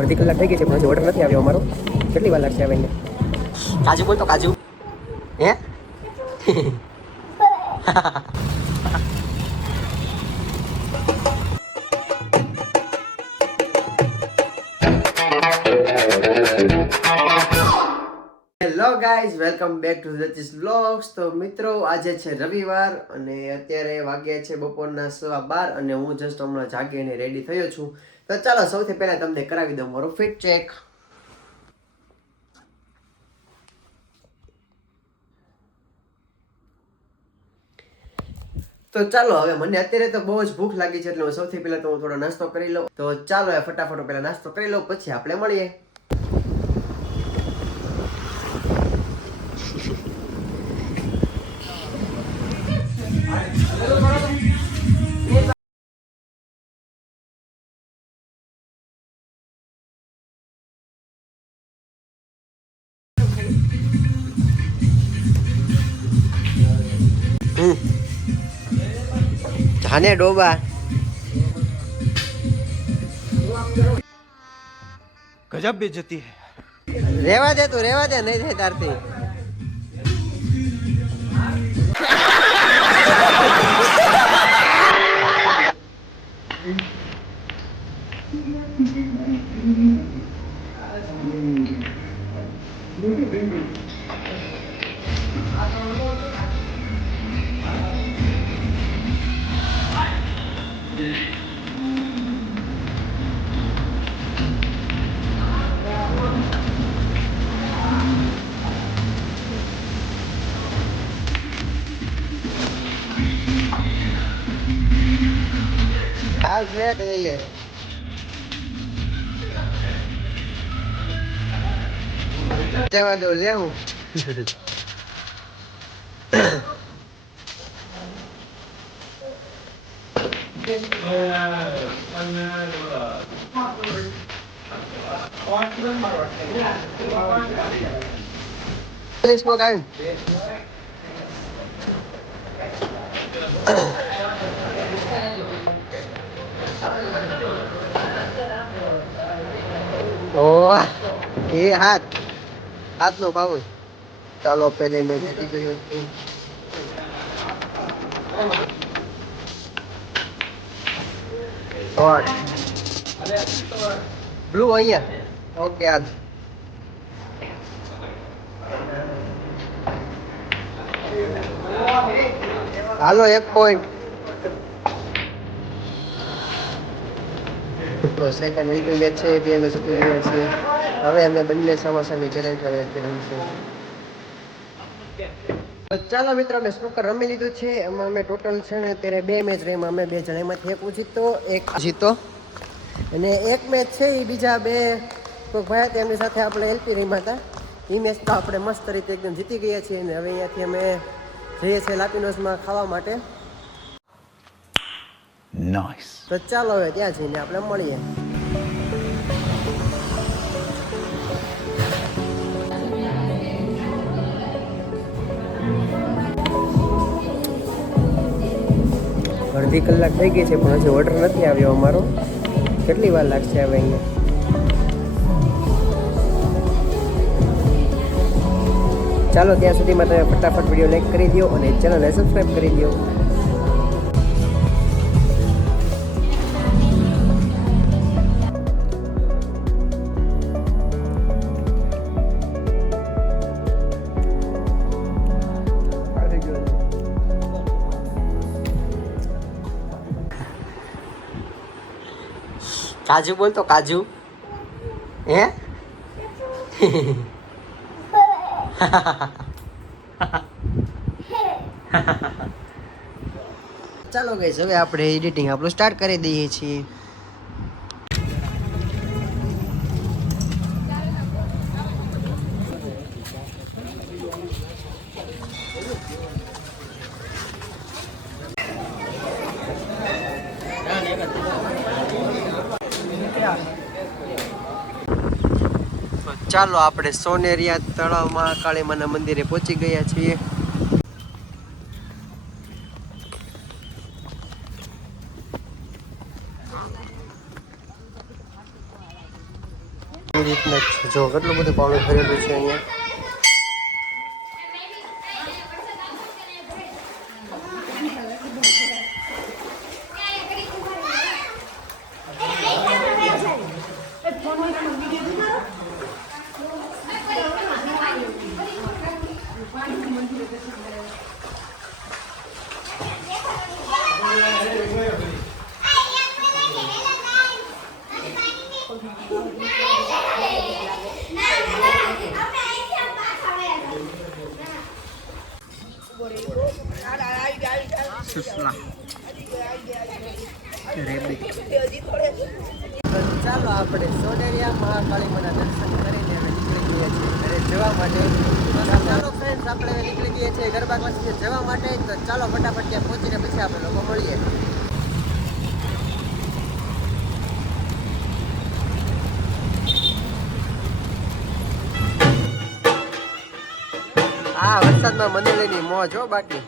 અડધી કલાક થઈ ગઈ છે પણ હજી ઓર્ડર નથી આવ્યો અમારો. કેટલી વાર લાગશે આવીને? કાજુ બોલ તો કાજુ. Hey hello guys, welcome back to Rachi's vlogs. તો મિત્રો, આજે છે રવિવાર અને અત્યારે વાગ્યા છે બપોરના 12:15 અને હું જસ્ટ હમણાં જાગીને રેડી થયો છું. તો ચાલો સૌથી પહેલા તમને કરાવી દઉં મારો ફિટ ચેક. તો ચાલો, હવે મને અત્યારે તો બહુ જ ભૂખ લાગી છે એટલે હું સૌથી પહેલા તો હું થોડો નાસ્તો કરી લઉં. તો ચાલો ફટાફટ પહેલા નાસ્તો કરી લઉં, પછી આપણે મળીએ. જાને ડોબા गजब बेइज्जती है. રેવા દે, તું રેવા દે, નહીં થાય તારથી. હાલ રે કહીએ. જવા દો લે હું. ઓહ, એ હાથનો ભાવ. ચાલો પેલે મેં જીતી ગયો છું. બ્લુ અહીંયા. ઓકે હાલ. હાલો 1 પોઈન્ટ. તો સેકન્ડ વીક મેચ છે, બે મેચ છે. હવે અમે બંને સામાસામી ચેલેન્જ કરે છે. ચાલો મિત્રો, અમે સ્નૂકર રમી લીધું છે. એમાં અમે ટોટલ છે ને અત્યારે 2 મેચ રહીમાં અમે 2 જણા, એમાંથી એક જીતો એક જીતો અને એક મેચ છે એ બીજા 2 તો ભાઈ હતા એમની સાથે આપણે એલપી રહીમાં હતા. એ મેચ તો આપણે મસ્ત રીતે એકદમ જીતી ગયા છીએ અને હવે અહીંયાથી અમે જઈએ છીએ લાપિનોસમાં ખાવા માટે. Nice. તો ચાલો હવે ત્યાં જઈને આપણે મળીએ. અડધી કલાક થઈ ગઈ છે પણ હજી ઓર્ડર નથી આવ્યો અમારો. કેટલી વાર લાગશે હવે અહીંયા? ચાલો ત્યાં સુધીમાં તમે ફટાફટ વિડીયો લાઈક કરી દો અને ચેનલને સબસ્ક્રાઈબ કરી દો. કાજુ બોલ તો કાજુ. હે ચાલો ગાઈસ, હવે આપણે એડિટિંગ આપણું સ્ટાર્ટ કરી દઈએ છીએ. ચાલો આપણે સોનેરિયા તળાવમાં કાળીમાના મંદિરે પહોંચી ગયા છીએ. આવી રીતના જ છે. જો કેટલું બધું પાણી ભરેલું છે અહીંયા. ચાલો આપણે સોનેરિયા મહાકાળીમાના દર્શન કરીને હવે નીકળી ગયા છીએ ઘરે જવા માટે. તો ચાલો ફ્રેન્ડ્સ, આપણે હવે નીકળી ગયા છીએ ગરબા ક્લાસે જવા માટે. તો ચાલો ફટાફટ ત્યાં પહોંચીને પછી આપણે લોકો મળીએ. આ વરસાદમાં મંદિરની મોજ હો બાકી.